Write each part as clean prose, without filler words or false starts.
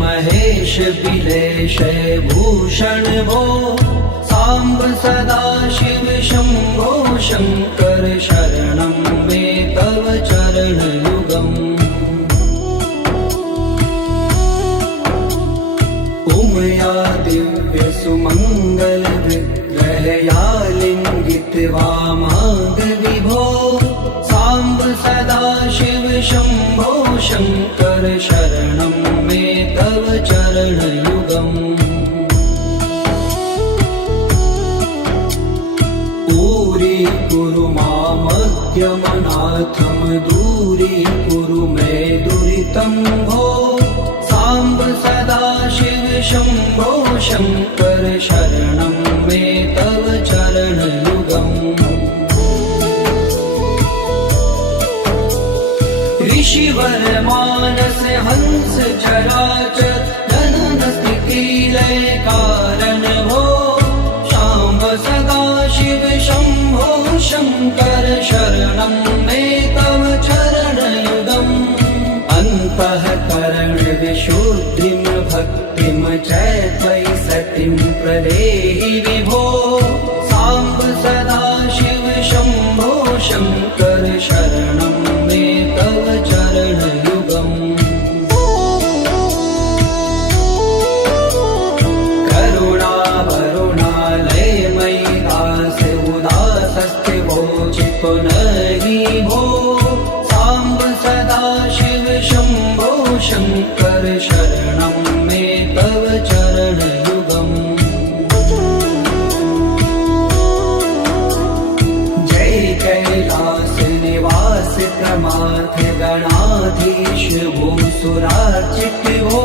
महेश बिलेश भूषण भो सांब सदा शिव शंभो शंकर शरणं मे तव चरण युगम् उमया दिव्य सुमंगल विग्रहया लिंगित वामांग विभो सांब सदा शिव शंभो शंकर शरणं मे तव चरण युगम् पूरी कुरु मामद्यमनाथं दूरी कुरु मे दुरितं भो सांब सदा शिव शंभो शंकर शरणं मे तव चरण युगम् ऋषिवर मानस हंस चराचर जनन स्थिति लय कारण भो शाम्ब सदा शिव शंभो शंकर शरणं मे तव चरण युगम् अन्तःकरण विशुद्धिं भक्तिं च त्वयि सतिं प्रदेहि विभो सांब सदा शिव शंभो शंकर शरणं मे तव चरण युगम् करुणा वरुणालय मयि दास उदासस्ते वोचितो नहि भो सांब सदा शिव शंभो शंकर शरणं मे तव चरण युगम् जय कैलास निवास प्रमाथ गणाधीश भूसुरार्चित भो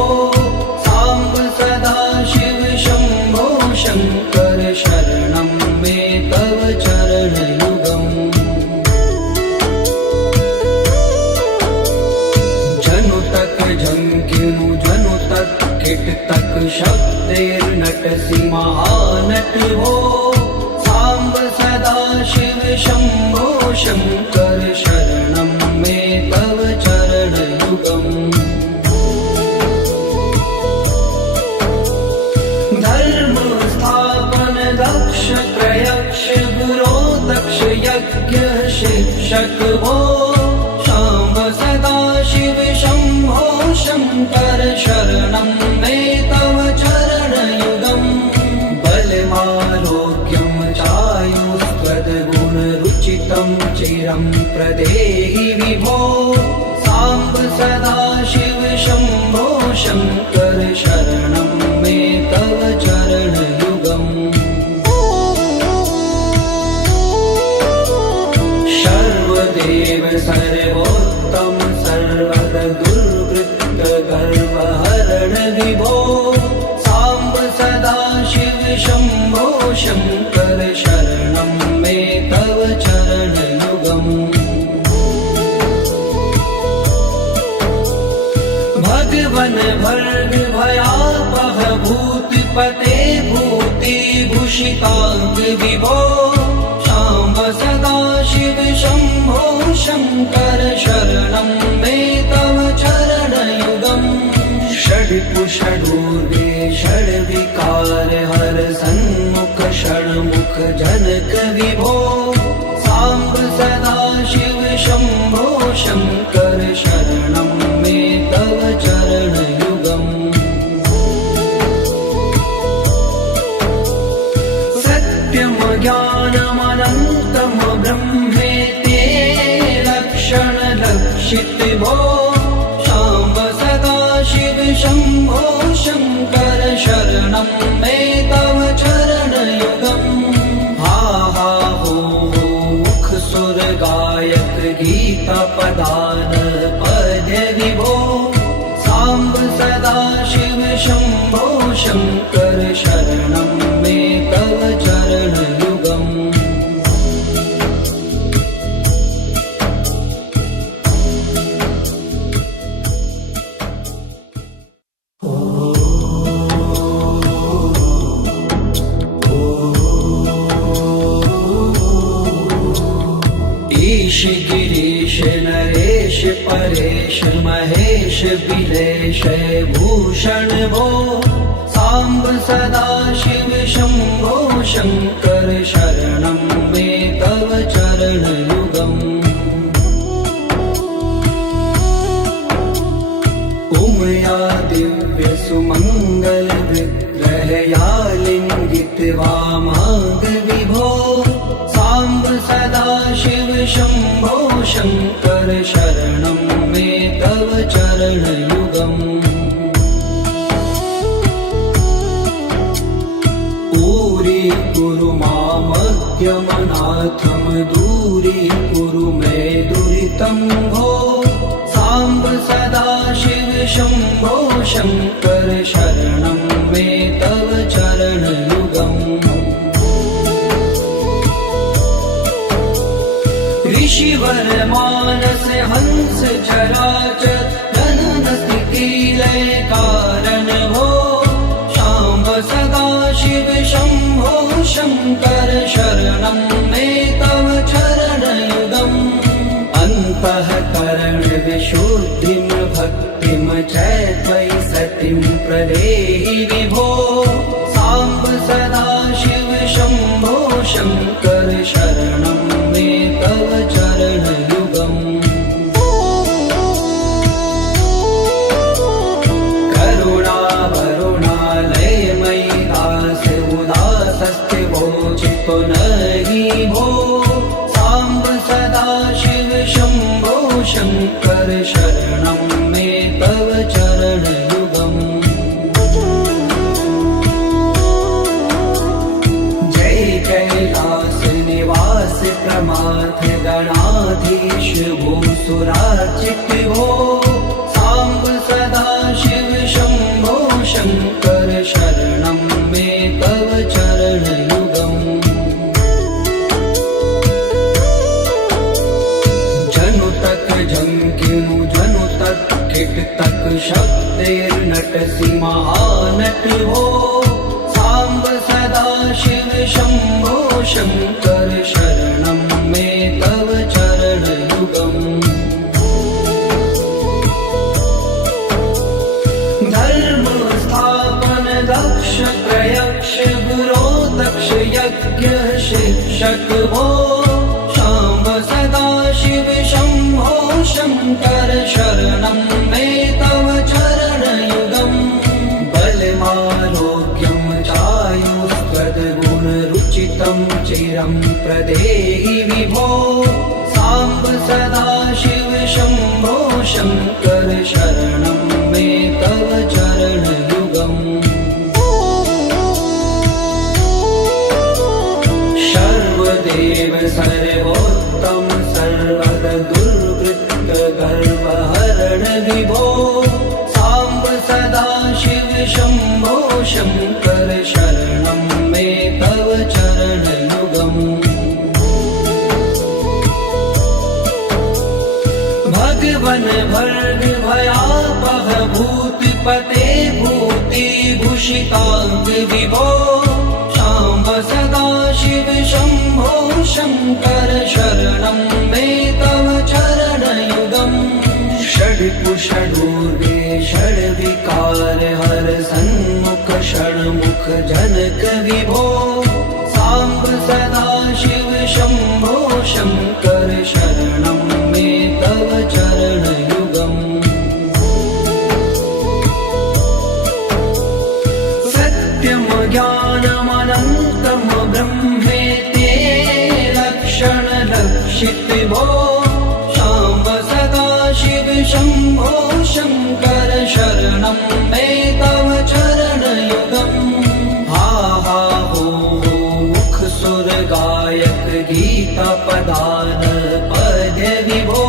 सांब सदा शिव शंभो शंकर शरणं मे तव चरण युगम् जनु तक झंकिनु जनु तक किट तक शब्दैर्नटसि महानट भो सांब सदा शिव शंभो शंकर शरणं मे तव चरण युगम् धर्म स्थापन दक्ष प्रयक्ष गुरो दक्ष यज्ञ शिक्षक भो सांब सदा शिव शंभो शंकर शरणं मे तव चरण युगम् बलमारोग्यं चायुस्त्वद्गुणरुचितं चिरं प्रदेहि विभो सांब सदा शिव शंभो शंकर शरणं मे तव चरण युगम् सर्वदेव सर्वोत्तम सर्वद दुर्वृत्त गर्वहरण विभो सांब सदा शिव शंभो शंकर शरणं मे तव चरण युगम् भगवन भर्ग भयापह भूतिपते भूति भूषितांग विभो सांब सदा शिव शंभो शंकर शरणं मे तव चरण युगम् षड्कुषडूर्वे षड्विकार हर सन्मुख षण्मुख जनक विभो सांब सदा शिव शंभो शंकर शरणं मे तव चरण युगम् सत्यं ज्ञानमनन्तं ब्रह्मेते लक्षण लक्षित भो सांब सदा शिव शंभो शंकर शरणं मे तव चरण युगम् हा हा हो मुख सुर गायक गीता पदान पद्य विभो सांब सदा शिव शंभो शंकर शरणं मे तव चरण युगम् परेश महेश बिलेश भूषण भो सांब सदा शिव शंभो शंकर शरणं मे तव चरणयुगम् उमया दिव्य सुमंगल विग्रहया लिंगित वामांग विभो सांब सदा शिव शंभो शंकर शरणं मे तव चरणयुगम् दूरी मामज्ञमनाथं दूरी कुरु मे दुरितं भो सांब सदा शिव शंभो शंकर शरणं मे तव चरणयुगम् ऋषिवर मानस हंस चराचर जनन स्थिति लय कारण भो सांब सदा शिव शंभो शंकर शरणं मे तव चरणयुगम् अन्तःकरण विशुद्धिं भक्तिं च त्वयि सतिं प्रदेहि विभो सांब सदा शिव शंभो शंकर शरणं मे तव चरणयुगम् चितो नहि भो सांब सदा शिव शंभो शंकर शरणं मे तव चरणयुगम् जय कैलास निवास प्रमाथ गणाधीश भूसुरार्चित भो सांब सदा शिव शंभो शंकर शरणं मे तव चरणयुगम् जनु तक झंकिनु जनु तक किट तक शक्तिर्नटसि महानट हो सांब सदा शिव शंभो शंकर शरणं मे तव चरणयुगम् धर्म स्थापन दक्ष प्रयक्ष गुरो दक्ष यज्ञ शिक्षक हो सांब सदा शिव शंभो शंकर शरणं मे तव चरणयुगम् बलमारोग्यं चायुस्त्वद्गुणरुचितं चिरं प्रदेहि विभो सांब सदा शिव शंभो शंकर शरणं मे तव चरणयुगम् सर्वदेव सर्वोत्तम सर्वद दुर्वृत्त गर्वहरण विभो सांब सदा शिव शंभो शंकर शरणं मे तव चरणयुगम् भगवन भर्ग भयापह भूतिपते भूतिभूषितांग विभो सांब सदा शिव शंभो शंकर शरणं मे तव चरणयुगम् षड्कुषडूर्गे षड्विकार हर सन्मुख षण्मुख जनक विभो सांब सदा शिव शंभो शंकर शरणं मे तव चरणयुगम् सत्यं ज्ञानमनन्तं ब्रह्मेति लक्षण लक्षित भो सांब सदा शिव शंभो शंकर शरणं मे तव चरणयुगम् हा हा हो मुख सुर गायक गीता पदान पद्य विभो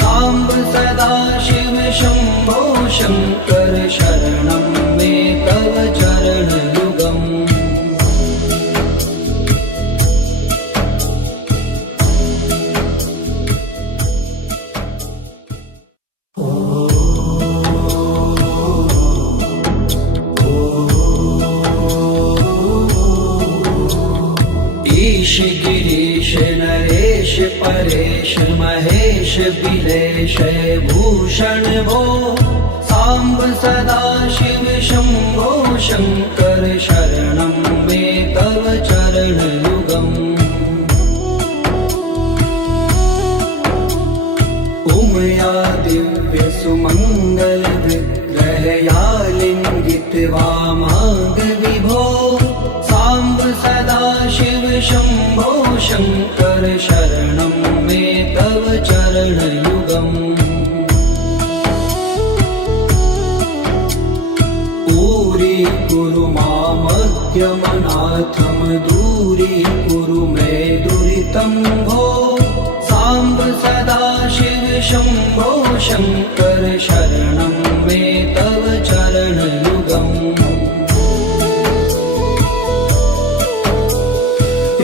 सांब सदा शिव शंभो शंकर शरणं मे तव चरणयुगम् ईश गिरीश नरेश परेश महेश बिलेश भूषण भो साम्ब सदाशिव शम्भो शङ्कर शरणं मे तव चरणयुगम् उमया दिव्य सुमङ्गल विग्रहया लिङ्गित वामाङ्ग विभो साम्ब सदाशिव शम्भो शङ्कर शरणं मे तव चरणयुगम् दूरी मामज्ञमनाथं दूरीकुरु मे दुरितं भो साम्ब सदाशिव शम्भो शङ्कर शरणं मे तव चरणयुगम्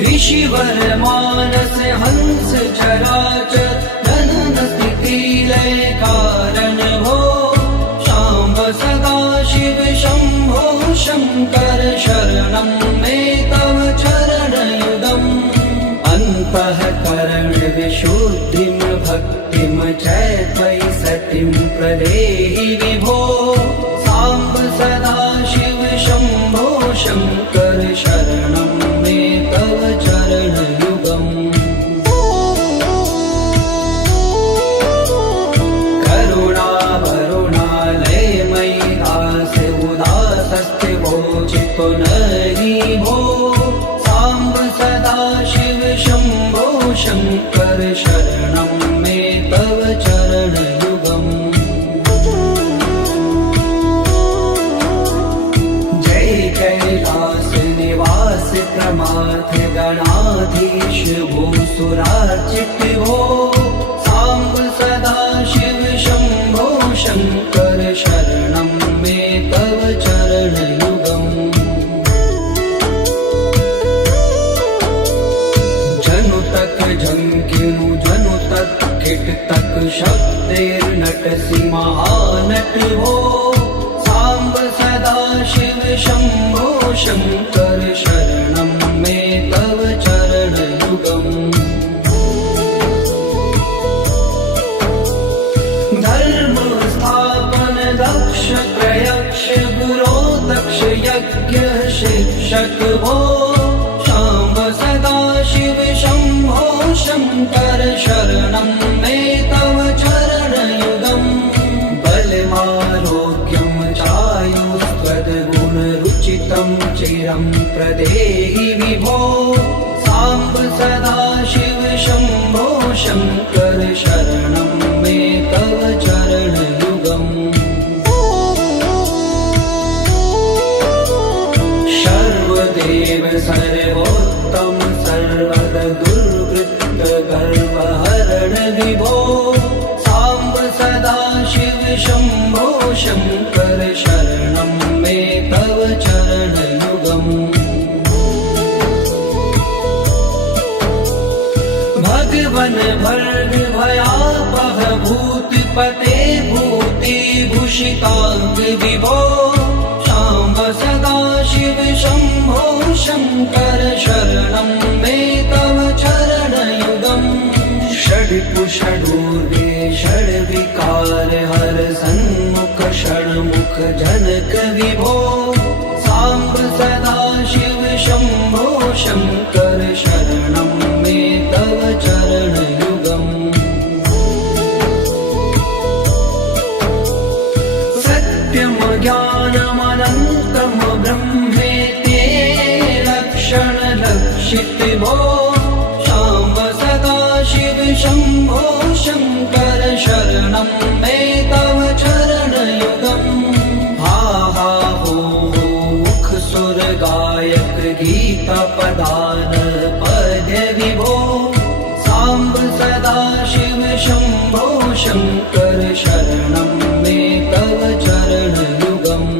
ऋषिवर मानस हंस चराचर जनन स्थिति लय कारण भो शाम्ब सदाशिव शम्भो शङ्कर शरणं मे तव चरणयुगम् अन्तःकरण विशुद्धिं भक्तिं च त्वयि सतिं प्रदेहि विभो साम्ब सदाशिव शम्भो शङ्कर शरणं मे तव चरणयुगम् चितो नरि भो साम्ब सदाशिव शम्भो शङ्कर शरणं मे तव चरणयुगम् जय कैलास निवास प्रमाथ गणाधीश भूसुरार्चित भो साम्ब सदाशिव शम्भो शङ्कर शरणं मे तव चरणयुगम् जनु तक झंकिनु जनु तक किट तक शब्देर्नटसि महानट भो साम्ब सदाशिव शम्भो शङ्कर शरणं मे तव चरणयुगम् धर्म स्थापन दक्ष प्रयक्ष गुरो दक्ष यज्ञ शिक्षक भो शाम्ब सदाशिव शम्भो शङ्कर शरणं मे तव चरणयुगम् बलमारोग्यं चायुस्त्वद्गुणरुचितं चिरं प्रदेहि विभो साम्ब सदाशिव शम्भो शङ्कर शरणं मे तव चरणयुगम् सर्वदेव सर्वोत्तम सर्वद दुर्वृत्त गर्वहरण विभो साम्ब सदाशिव शम्भो शङ्कर शरणं मे तव चरणयुगम् भगवन भर्ग भयापह भूतिपते भूतिभूषिताङ्ग विभो शाम्ब सदाशिव शम्भो शङ्कर शरणं मे तव चरणयुगम् षड्कुषडूर्वे षड्विकार हर सन्मुख षण्मुख जनक विभो साम्ब सदाशिव शम्भो शङ्कर शरणं मे तव चरणयुगम् सत्यं ज्ञानमनन्तं ब्रह्मेति लक्षणलक्षित भो शाम्ब सदाशिव शम्भो शङ्कर शरणं मे तव चरणयुगम् हा हा हो मुख सुर गायक गीता पदान पद्य विभो साम्ब सदाशिव शम्भो शङ्कर शरणं मे तव चरणयुगम्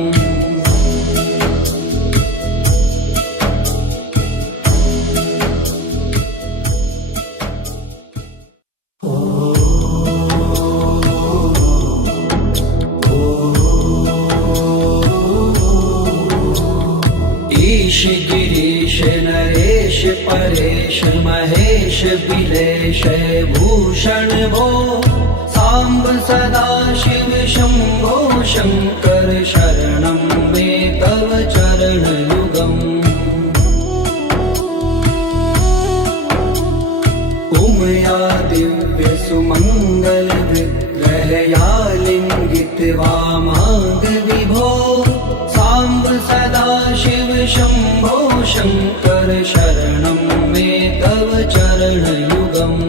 ईश गिरीश नरेश देश परेश महेश बिलेश भूषण भो सांब सदा शिव शंभो शंकर शरणं मे तव चरणयुगम् उमया दिव्य सुमंगल विग्रहया लिंगित वामांग विभो सांब सदा शिव शंभो शंकर शरणं मे तव चरणयुगम्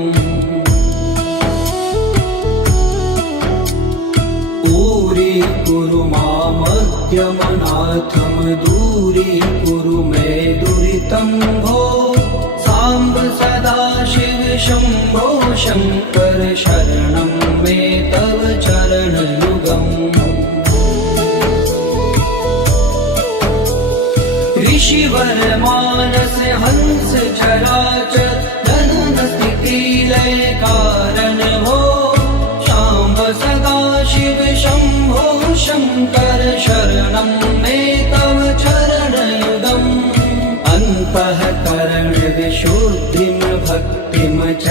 कुरु मामद्यमनाथं दूरीकुरु मे दुरितं भो सांब सदा शिव शंभो शंकर शरणं मे तव चरणयुगम् ऋषिवर मानस हंस चराचर जनन स्थिति लय कारण भो सांब सदा शिव शंभो शंकर शरणं मे तव चरणयुगम् अन्तःकरण विशुद्धिं भक्तिं च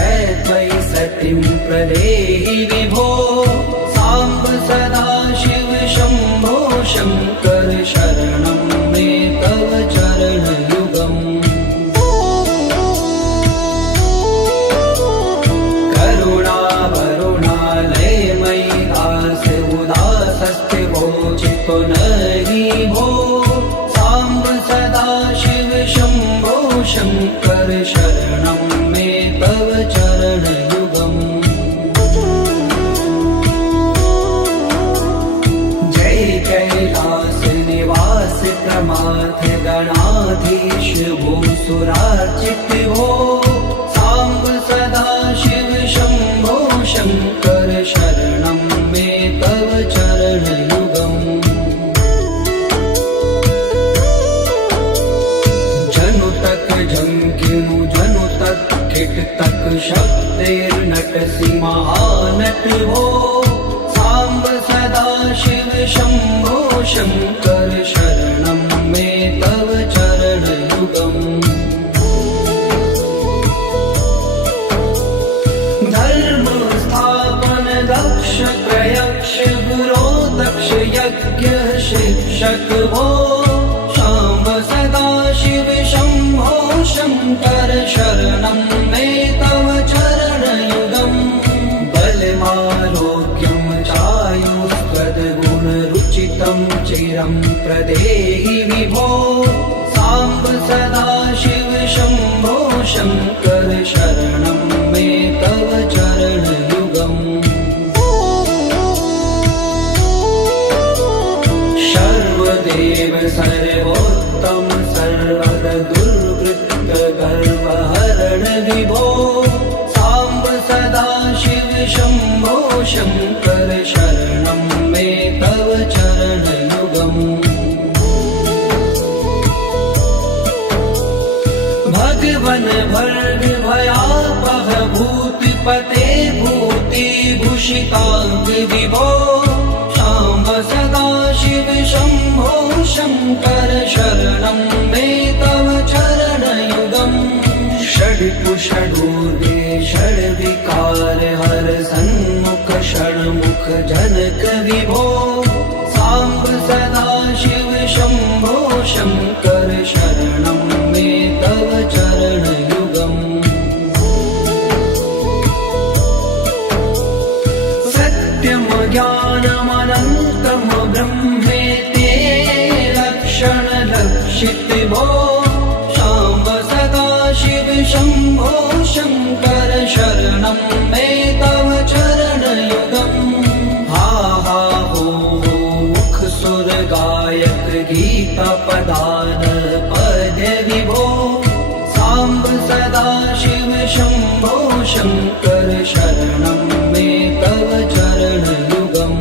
त्वयि सतिं प्रदेहि विभो सांब सदा शिव शंभो शंकर शरणं मे तव चरणयुगम् नहि भो सांब सदा शिव शंभो शंकर शरणं मे तव चरणयुगम् जय कैलास निवास प्रमाथ गणाधीश भूसुरार्चित भो सांब सदा शिव शंभो शंकर शरणं मे तव चरणयुगम् झंकिनु जनु तक किट तक शब्देर्नटसि महानट भो सांब सदा शिव शंभो शंकर शरणं मे तव चरणयुगम् धर्म स्थापन दक्ष प्रयक्ष गुरो दक्ष यज्ञ शिक्षक भो सांब सदा शिव शंभो शंकर शरणं मे तव चरणयुगम् बलमारोग्यं चायुष्वद्गुणरुचितं चिरं प्रदेहि विभो सांब सदा शिव शंभो शंकर शरणं मे तव चरणयुगम् सर्वदेव सर्वोत्तम सर्वर दुर्वृत्त गर्वहरण विभो सांब सदा शिव शंभो शंकर शरणं मे तव चरणयुगम् भगवन भर्ग भयापह भूतिपते भूतिभूषितांग विभो सांब सदा शिव शंभो शंकर शरणं मे तव चरणयुगम् षड्कुषडूर्वे षड्विकार हर सन्मुख षण्मुख जनक विभो सांब सदा शिव शंभो शंकर शरणं मे तव चरणयुगम् सत्यम ज्ञानमनन्तं ब्रह्मेते लक्षण लक्षित भो सांब सदा शिव शंभो शंकर शरणं मे तव चरणयुगम् हा हा हो मुख सुर गायक गीता पदान पद विभो सांब सदा शिव शंभो शंकर शरणं मे तव चरणयुगम्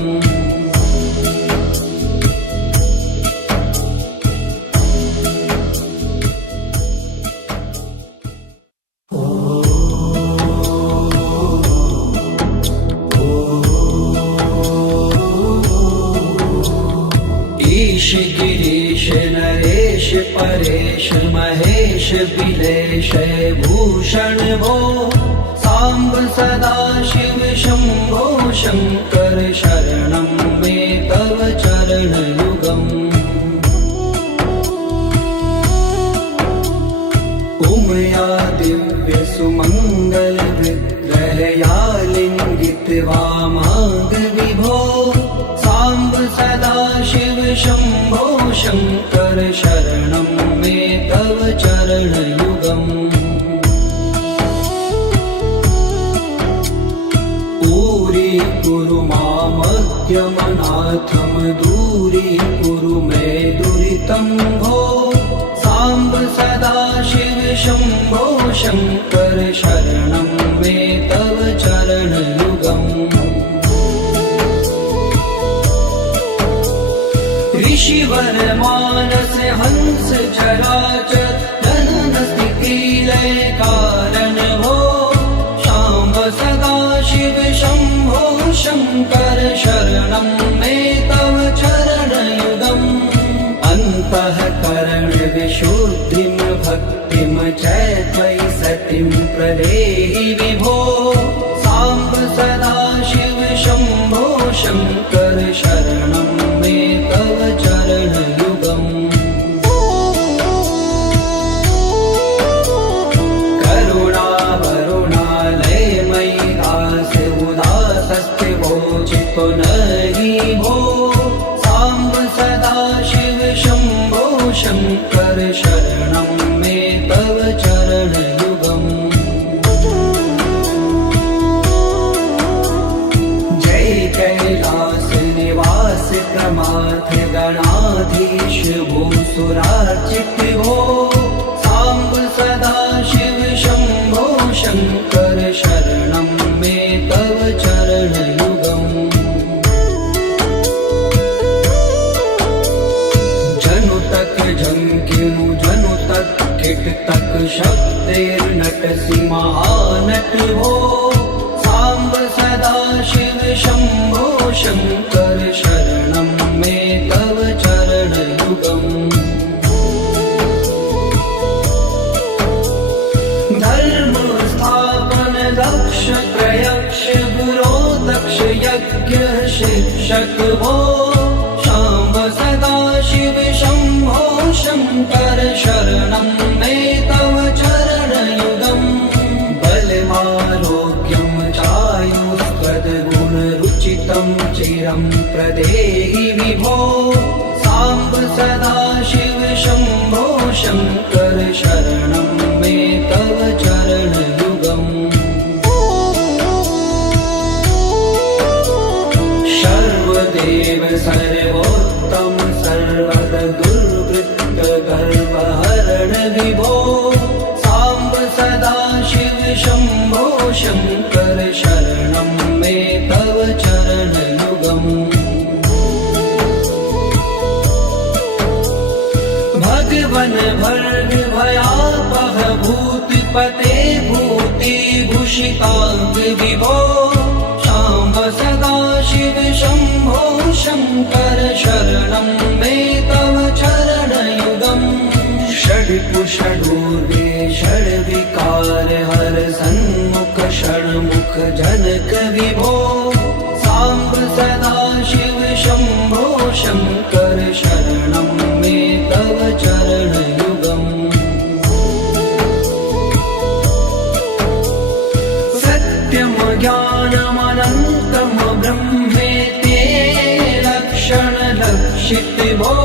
महेश बिलेश भूषण भो सांब सदा शिव शंभो शंकर शरणं मे तव चरण युगम् उमया दिव्य सुमंगल विग्रहया लिंगित वामांग विभो सांब सदा शिव शंभो शंकर शरणं मे तव चरण युगम् पूरी कुरु मामज्ञमनाथम दूरी कुरु मे दुरितं भो सांब सदा शिव शंभो शंकर शरणं मे तव चरण युगम् ऋषिवर मानस हंस चराचर जनन स्थिति लय कारण भो शाम्ब सदा शिव शंभो शंकर शरणं मे तव चरण युगम् अन्तःकरण विशुद्धिं भक्तिं च त्वयि सतिं प्रदेहि विभो सांब सदा शिव शंभो शंकर शरणं मे तव चरण युगम् करुणा वरुणालय मयि दास उदासस्थिवो चित्तो नहि भो सांब सदा शिव शंभो शंकर शरणं मे तव चरण युगम् जय कैलास निवास प्रमाथ गणाधीश भूसुरार्चित भो सांब सदा शिव शंभो शंकर शरणं मे तव चरण युगम् जनु तक झंकिनु जनु तक किट तक शब्दैर्नटसि महानट भो सांब सदा शिव शंभो शंकर शरणं मे तव चरण युगम् धर्म स्थापन दक्ष प्रयक्ष गुरो दक्ष यज्ञ शिक्षक भो शाम्ब सदा शिव शंभो शंकर शरणं मे तव चरण युगम् बलमारोग्यं चायुस्त्वद्गुणरुचितं चिरं प्रदेहि विभो सांब सदा शिव शंभो शंकर शरणं मे तव चरण युगम् सर्वदेव सर्वोत्तम सर्वद दुर्वृत्त गर्वहरण विभो सांब सदा शिव शंभो शंकर शरणं मे तव चरण युगम् भगवन भर्ग भयापह भूतिपते भूति भूषितांग विभो शाम्ब सदा शिव शंभो शंकर शरणं मे तव चरण युगम् षड्कुषडूर्वे षड्विकार हर सन्मुख षण्मुख जनक विभो सांब सदा शिव शंभो शंकर शरणं मे तव चरण युगम् सत्यम ज्ञानमनन्तं ब्रह्मेति लक्षण लक्षित भो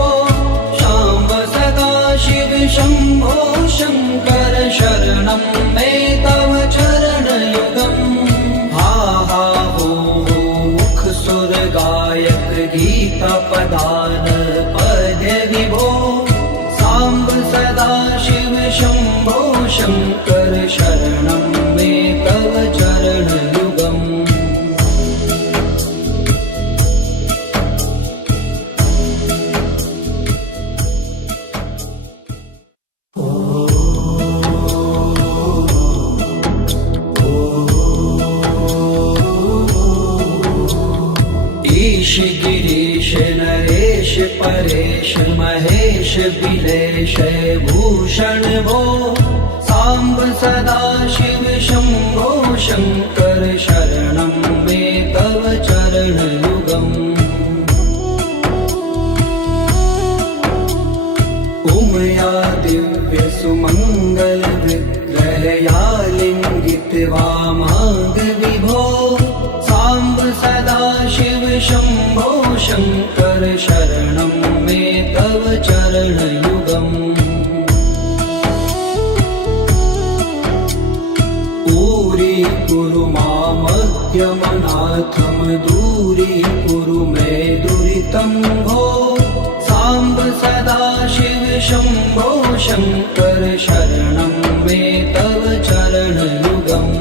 शाम्ब सदा शिव शंभो शंकर शरणं मे तव चरण युगम् हा हा हो मुख सुर गायक गीता पदान पद्य विभो सांब सदा शिव शंभो शंकर शरणं मे तव चरण युगम् ईश गिरीश नरेश परेश महेश बिलेश विलेशय भूषण भो साम्ब सदाशिव शम्भो शङ्कर शरणं मे तव चरणयुगम् उमया दिव्य सुमङ्गल विग्रहया लिङ्गित वामाङ्ग विभो साम्ब सदाशिव शम्भो शङ्कर शरणं मे तव चरणयुगम् दूरी मामद्यमनाथम दूरीकुरु मे दुरितं भो साम्ब सदाशिव शम्भो शङ्कर शरणं मे तव चरणयुगम्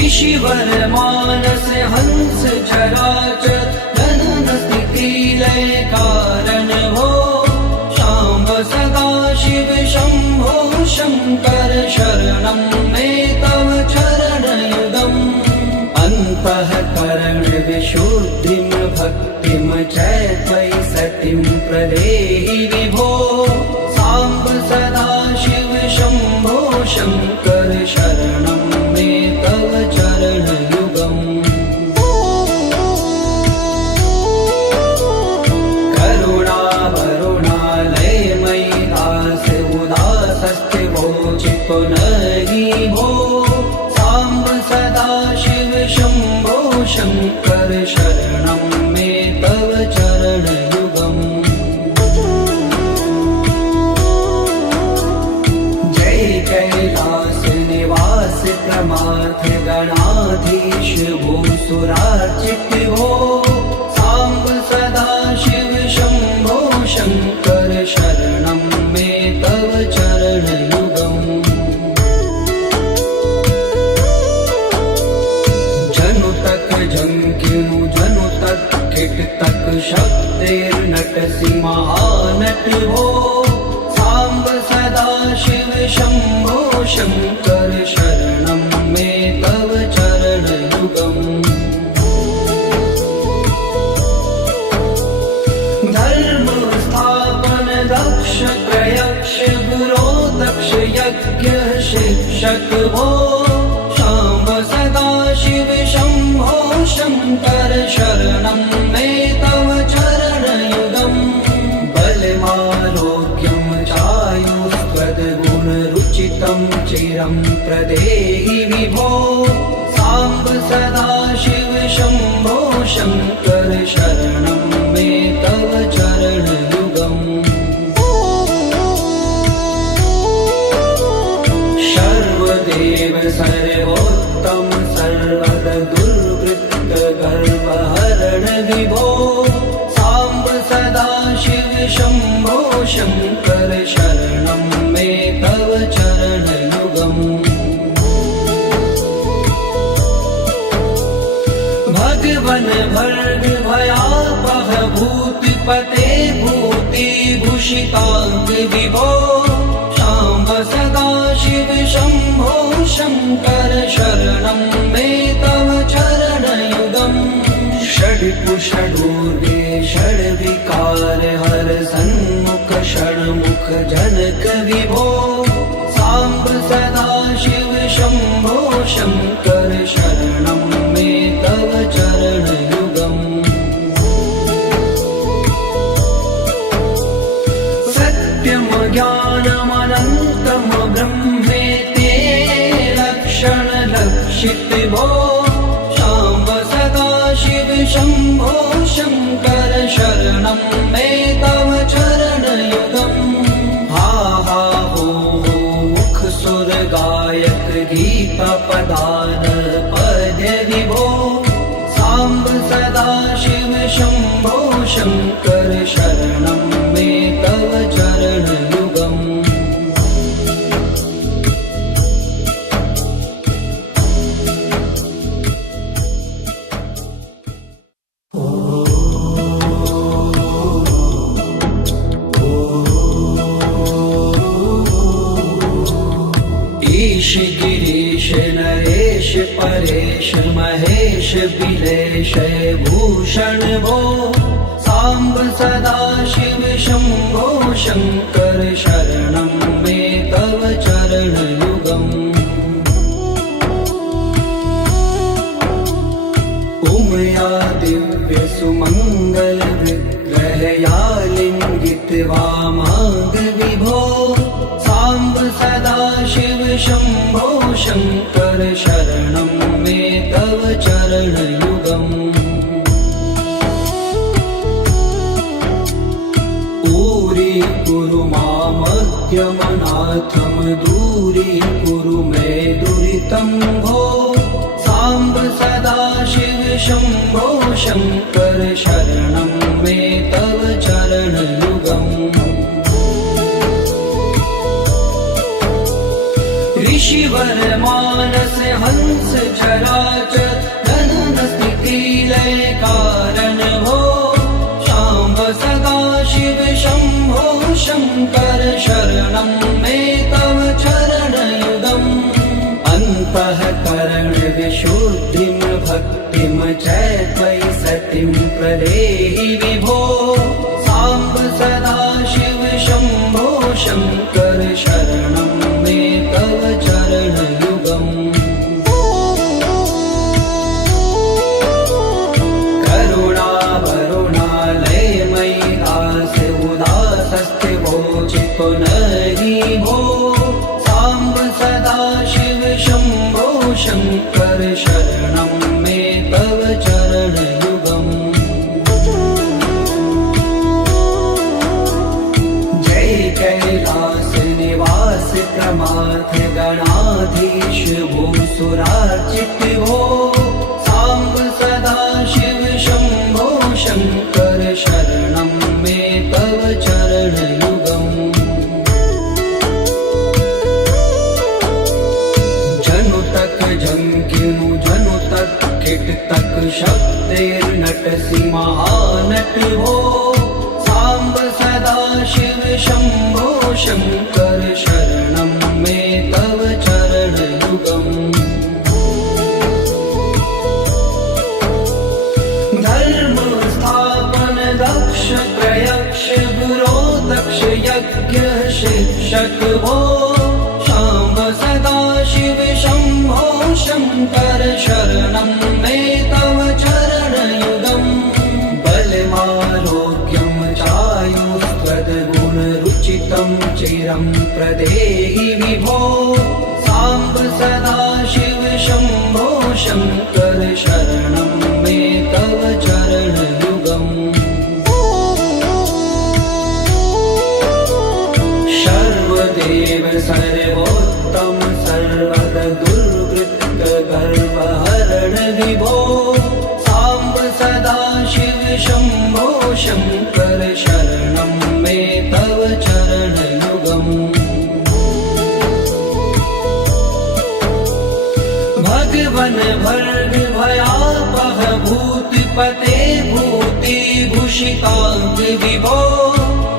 ऋषिवर मानस हंस चराचर जनन स्थिति लय कारण भो शाम्ब सदाशिव शम्भो शङ्कर शरणं मे तव चरणयुगम् अन्तःकरण विशुद्धिं भक्तिं च त्वयि सतिं प्रदेहि विभो साम्ब सदाशिव शम्भो शङ्कर शरणं मे तव चरणयुगम् पुनरि भो साम्ब सदाशिव शम्भो शङ्कर शरणं मे तव चरणयुगम् जय कैलास निवास प्रमाथ गणाधीश भूसुरार्चित भो साम्ब सदाशिव शम्भो शङ्कर शरणं मे तव चरणयुगम् जंकिनु जनु तक किट तक शब्देर्नटसि महानट भो साम्ब सदाशिव शम्भो शङ्कर शरणं मे तव चरणयुगम् धर्म स्थापन दक्ष प्रयक्ष गुरो दक्ष यज्ञ शिक्षक भो शाम्ब सदाशिव शम्भो शङ्कर शरणं मे तव चरणयुगम् बलमारोग्यं चायुस्त्वद्गुणरुचितं चिरं प्रदेहि विभो साम्ब सदाशिव शम्भो शङ्कर शरणं मे तव चरणयुगम् सर्वदेव सर्वोत्तम सर्वद दुर्वृत्त गर्वहरण विभो साम्ब सदाशिव शम्भो शङ्कर शरणं मे तव चरणयुगम् भगवन् भर्ग भयापह भूतिपते भूतिभूषिताङ्ग विभो साम्ब सदाशिव शम्भो शङ्कर शरणं मे तव चरणयुगम् षड्कुषडूर्वे षड्विकार हर सन्मुख षण्मुख जनक विभो साम्ब सदाशिव शम्भो शङ्कर शरणं मे तव चरणयुगम् सत्यं ज्ञानमनन्तं ब्रह्मेति लक्षणलक्षित भो शाम्ब सदाशिव शम्भो शङ्कर शरणं मे तव चरणयुगम् हा हा हो मुख सुर गायक गीता पदान पद्य विभो साम्ब सदाशिव शम्भो शङ्कर शरणं मे तव चरणयुगम् ईश गिरीश नरेश परेश महेश बिलेश भूषण भो साम्ब सदाशिव शम्भो शङ्कर शरणं मे तव चरणयुगम् उमया दिव्यसुमङ्गलविग्रहया लिङ्गितवामाङ्गविभो साम्ब सदाशिव शम्भो शङ्कर शरणं मे तव चरणयुगम् दूरी मामद्यमनाथं दूरीकुरु मे दुरितं भो साम्ब सदाशिव शम्भो शङ्कर शरणं मे तव चरणयुगम् ऋषिवर मानस हंस चराचर गगन स्थिति लय कारण भो शाम्ब सदाशिव शम्भो शङ्कर शरणं मे तव चरणयुगम् अन्तःकरण विशुद्धिं भक्तिं च त्वयि सतिं प्रदेहि विभो साम्ब सदाशिव शम्भो शङ्कर शरणं मे तव चरणयुगम् पुनरि भो साम्ब सदाशिव शम्भो शङ्कर शरणं मे तव चरणयुगम् जय कैलास निवास प्रमाथ गणाधीश भूसुरार्चित भो साम्ब सदाशिव शम्भो शङ्कर शरणं मे तव चरणयुगम् जंकिनु जनु तक किट तक शब्दैर्नटसि महानट हो साम्ब सदाशिव शम्भो शङ्कर शरणं मे तव चरणयुगम् धर्म स्थापन दक्ष प्रयक्ष गुरो दक्ष यज्ञ शिक्षक भो शाम्ब सदाशिव शम्भो शङ्कर शरणं मे तव चरणयुगम् बलमारोग्यं चायुस्त्वद्गुणरुचितं चिरं प्रदेहि विभो साम्ब सदाशिव शम्भो शङ्कर शरणं मे तव चरणयुगम् सर्वदेव सर्वोत्तम सर्वद दुर्वृत्त गर्वहरण विभो साम्ब सदाशिव शम्भो शङ्कर शरणं मे तव चरणयुगम् भगवन् भर्ग भयापह भूतिपते भूतिभूषिताङ्ग विभो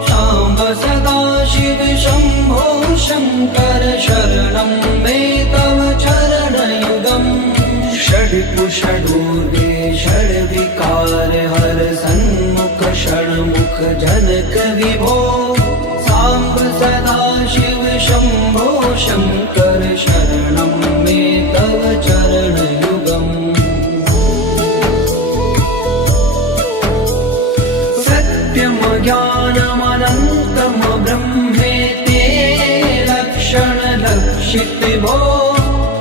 साम्ब सदाशिव शम्भो शङ्कर शरणं मे तव चरणयुगम् षड्कुषडूर्वे षड्विकार हर सन्मुख षण्मुख जनक विभो साम्ब सदाशिव शम्भो शङ्कर शरणं मे तव चरणयुगम् सत्यं ज्ञानमनन्तं ब्रह्मेति लक्षणलक्षित भो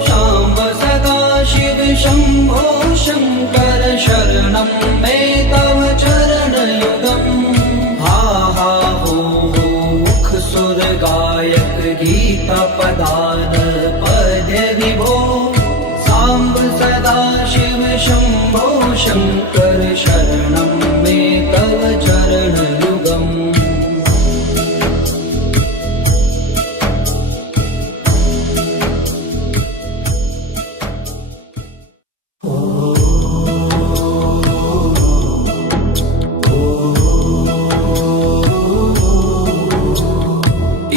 साम्ब सदाशिव शम्भो शङ्कर शरणं मे तव चरणयुगम् हा हा हो मुख सुर गायक गीता पदान पद्य विभो साम्ब सदाशिव शम्भो शङ्कर शरणं मे तव चरणयुगम्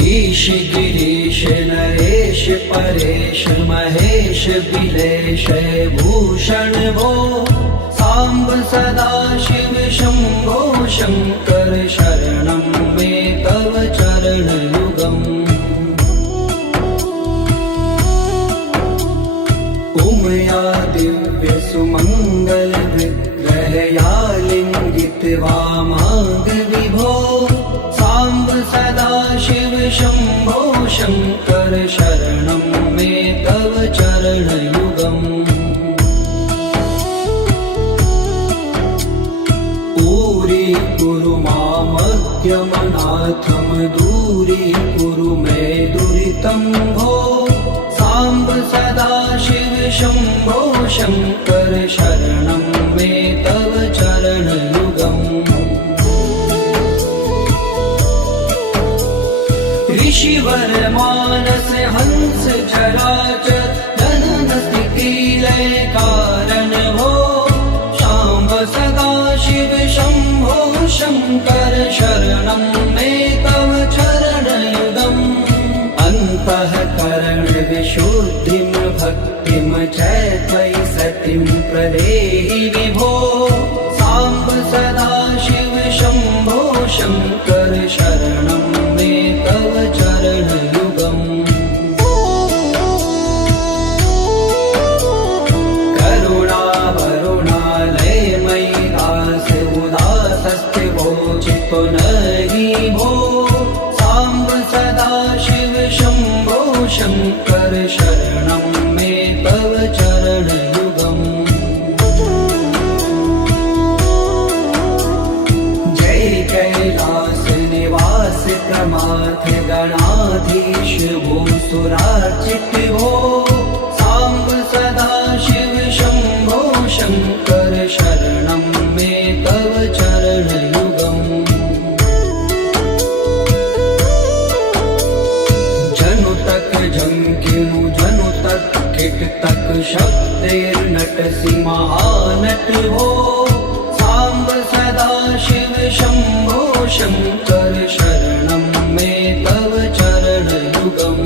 ईश गिरीश नरेश परेश महेश बिलेश भूषण भो साम्ब सदा शिव शम्भो शङ्कर शरणं मे तव चरणयुगम् उमया दिव्य सुमङ्गल विग्रहया लिङ्गित वामाङ्ग विभो साम्ब सदा शिव शम्भो शङ्कर शरणं मे तव चरणयुगम् कुरु मामज्ञमनाथं दूरीकुरु मे दुरितं भो साम्ब सदा शिव शम्भो शङ्कर शरणं मे तव चरणयुगम् ऋषिवर मानस हंस चराचर जनन स्थिति लय कारण भो शाम्ब सदा शिव शम्भो शङ्कर शरणं मे तव चरणयुगम् अन्तःकरण विशुद्धिं भक्तिं च त्वयि सतिं प्रदेहि विभो साम्ब सदा शिव शम्भो शङ्कर शरणं मे तव चरणयुगम् नहि भो साम्ब सदा शिव शम्भो शङ्कर शरणं मे तव चरणयुगम् जय कैलास निवास प्रमाथ गणाधीश भूसुरार्चित भो साम्ब सदा शिव शम्भो शङ्कर शरणं मे तव चरणयुगम् झंकिनु जनु तक किट तक शब्देर्नटसि महानट हो साम्ब सदा शिव शम्भो शङ्कर शरणं मे तव चरणयुगम्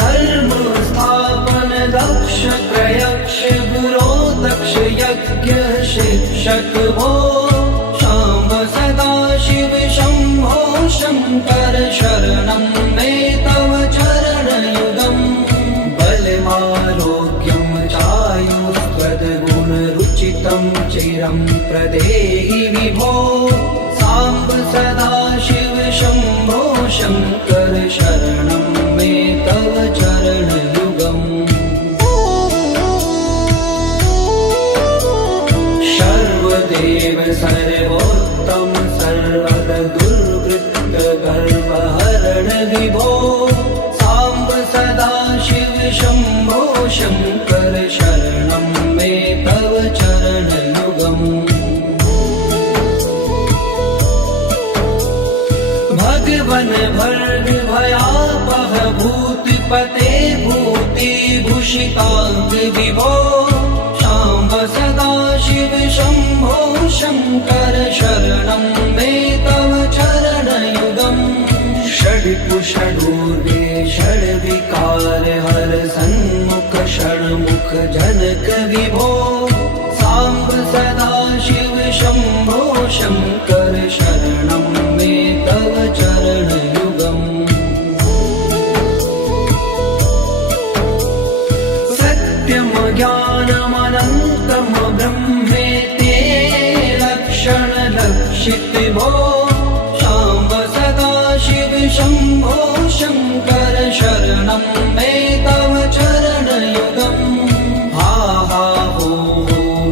धर्म स्थापन दक्ष प्रयक्ष गुरो दक्ष यज्ञ शिक्षक भो शाम्ब सदा शिव शम्भो शङ्कर शरणं मे तव चरणयुगम् बलमारोग्यं चायुष्पदगुणरुचितं चिरं प्रदेहि विभो साम्ब सदा शिव शम्भो शङ्कर शरणं मे तव चरणयुगम् सर्वदेव सर्वोत्तम सर्वद दुर्वृत्त गर्वहरण विभो साम्ब सदा शिव शम्भो शङ्कर शरणं मे तव चरणयुगम् भगवन भर्ग भयापह भूतिपते भूतिभूषिताङ्ग विभो साम्ब सदा शिव शम्भो शङ्कर शरणं मे तव चरणयुगम् षड्कुषडूर्वे षड्विकार हर सन्मुख षण्मुख जनक विभो साम्ब सदा शिव शम्भो शङ्कर शरणं मे तव चरणयुगम् सत्यं ज्ञानमनन्तं ब्रह्मेते लक्षणलक्षित भो साम्ब सदा शिव शम्भो शङ्कर शरणं मे तव चरणयुगम् हा हा हो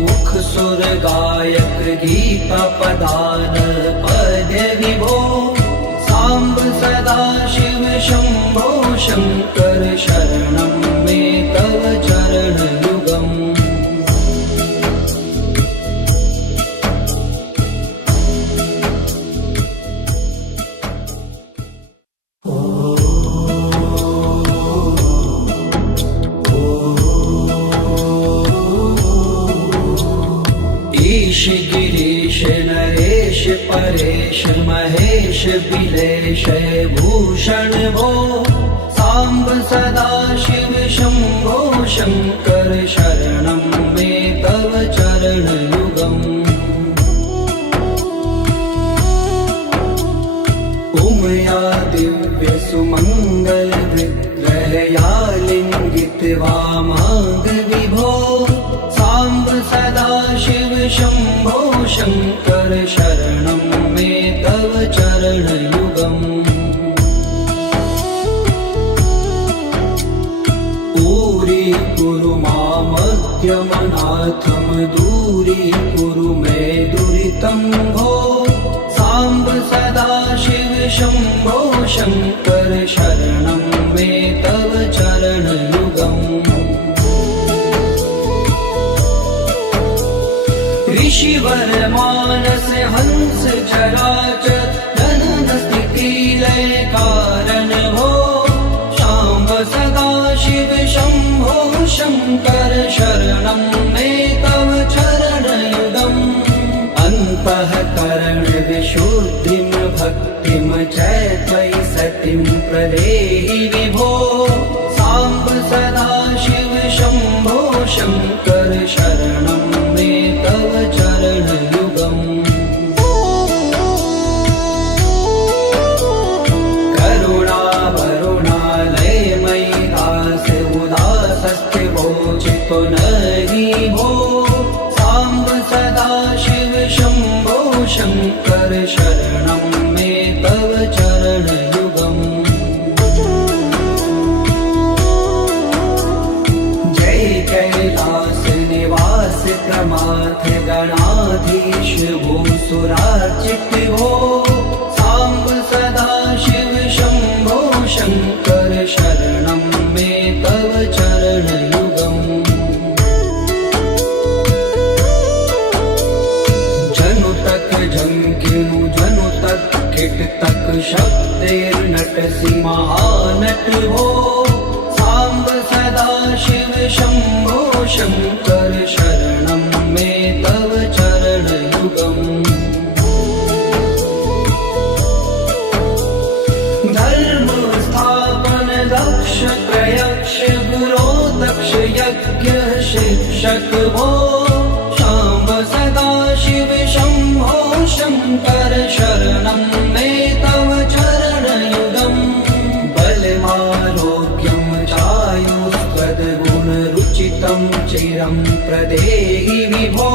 मुख सुर गायक गीता पदान पद विभो साम्ब सदा शिव शम्भो शङ्कर शरणं मे तव चरणयुगम् ईश गिरीश नरेश परेश महेश बिलेश भूषण भो साम्ब सदा शिव शम्भो शङ्कर शरणं मे तव चरणयुगम् उमया दिव्य सुमङ्गल विग्रहया लिङ्गित वामाङ्ग विभो साम्ब सदा शिव शम्भो शङ्कर शरणं मे तव चरणयुगम् कुरु मामद्यमनाथं दूरीकुरु मे दुरितं भो साम्ब सदा शिव शम्भो शङ्कर शरणं मे तव चरणयुगम् ऋषिवर मानस हंस चराचर जनन स्थिति लय कारण भो शाम्ब सदा शिव शम्भो शङ्कर शरणं मे तव चरणयुगम् अन्तःकरण विशुद्धिं भक्तिं च त्वयि सतिं प्रदेहि विभो साम्ब सदा शिव शम्भो शङ्कर शरणं मे तव चरणयुगम् तो नहीं भो साम्ब सदा शिव शम्भो शङ्कर शरणं मे तव चरणयुगम् जय कैलास निवास प्रमाथ गणाधीश भूसुरार्चित भो साम्ब सदा शिव शम्भो शङ्कर शरणं मे तव चरणयुगम् झंकिनु जनु तक किट तक शब्देर्नटसि महानट हो साम्ब सदा शिव शम्भो शङ्कर शरणं मे तव चरणयुगम् धर्म स्थापन दक्ष प्रयक्ष गुरो दक्ष यज्ञ शिक्षक भो शाम्ब सदा शिव शम्भो शङ्कर शरणं मे तव चरणयुगम् बलमारोग्यं चायुष्पदगुणरुचितं चिरं प्रदेहि विभो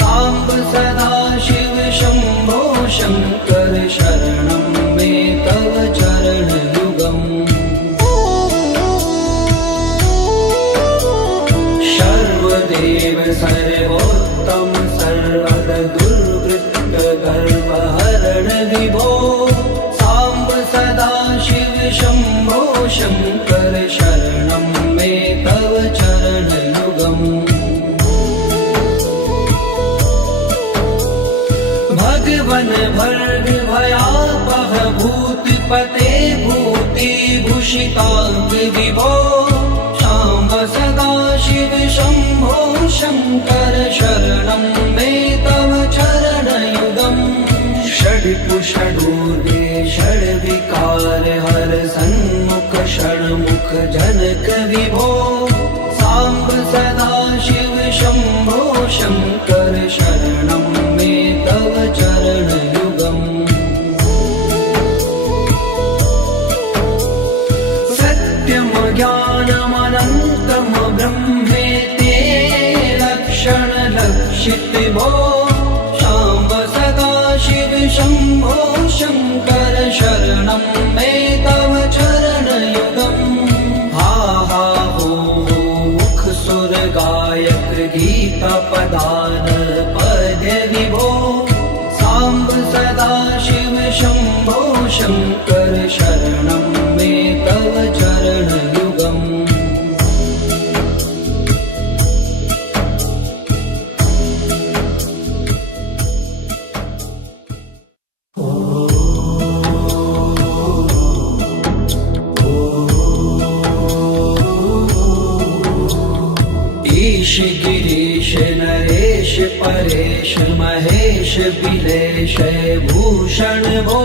साम्ब सदा शिव शम्भो शङ्कर शरणं मे तव चरणयुगम् सर्वदेव सर्वोत्तम सर्वद दुर्वृत्त गर्वहरण विभो साम्ब सदा शिव शम्भो शङ्कर शरणं मे तव चरणयुगम् भगवन् भर्ग भयापह भूतिपते भूतिभूषिताङ्ग विभो साम्ब सदा शिव शम्भो शङ्कर शरणं मे तव चरणयुगम् षड्पुषडूर्वे षड्विकार हर सन्मुख षण्मुख जनक विभो साम्ब सदा शिव शम्भो शङ्कर शरणं मे तव चरणयुगम् सत्यं ज्ञानमनन्तं ब्रह्मेते लक्षण लक्षित भो शाम्ब सदा शिव शम्भो शङ्कर शरणं मे तव चरणयुगम् हा हा हो मुख सुर गायक गीता पदान पद्य विभो साम्ब सदा शिव शम्भो शङ्कर शरणं मे तव चरणयुगम् ईश गिरीश नरेश परेश महेश बिलेश भूषण भो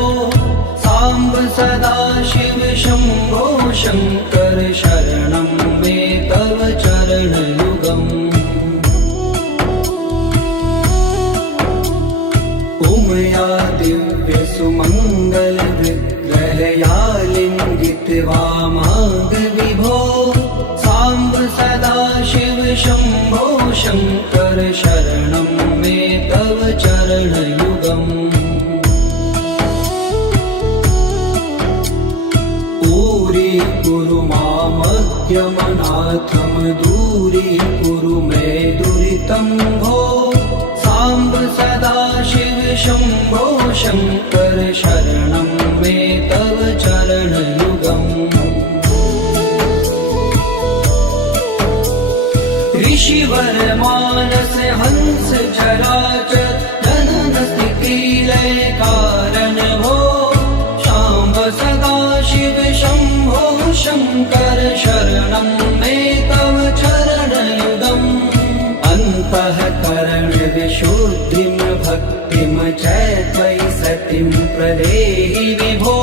साम्ब सदा शिव शम्भो शङ्कर शरणं मे तव चरणयुगम् उमया दिव्य सुमङ्गल विग्रहया लिङ्गित वामाङ्ग विभो साम्ब सदा शिव शम्भो शङ्कर शरणं मे तव चरणयुगम् कुरु मामज्ञमनाथं दूरीकुरु मे दुरितं भो साम्ब सदा शिव शम्भो शङ्कर शरणं मे तव चरणयुगम् ऋषिवर मानस हंस चराचर जनन स्थिति लय कारण भो शाम्ब सदा शिव शम्भो शङ्कर शरणं मे तव चरणयुगम् अन्तःकरण विशुद्धिं भक्तिं च त्वयि सतिं प्रदेहि विभो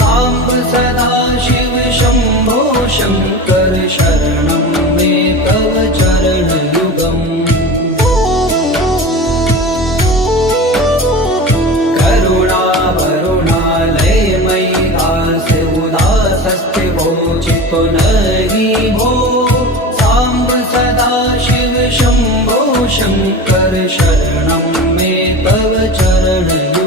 साम्ब सदा शिव शम्भो शङ्कर शरणं मे तव चरणयुगम् पुनरि भो साम्ब सदा शिव शम्भो शङ्कर शरणं मे तव चरणयुगम्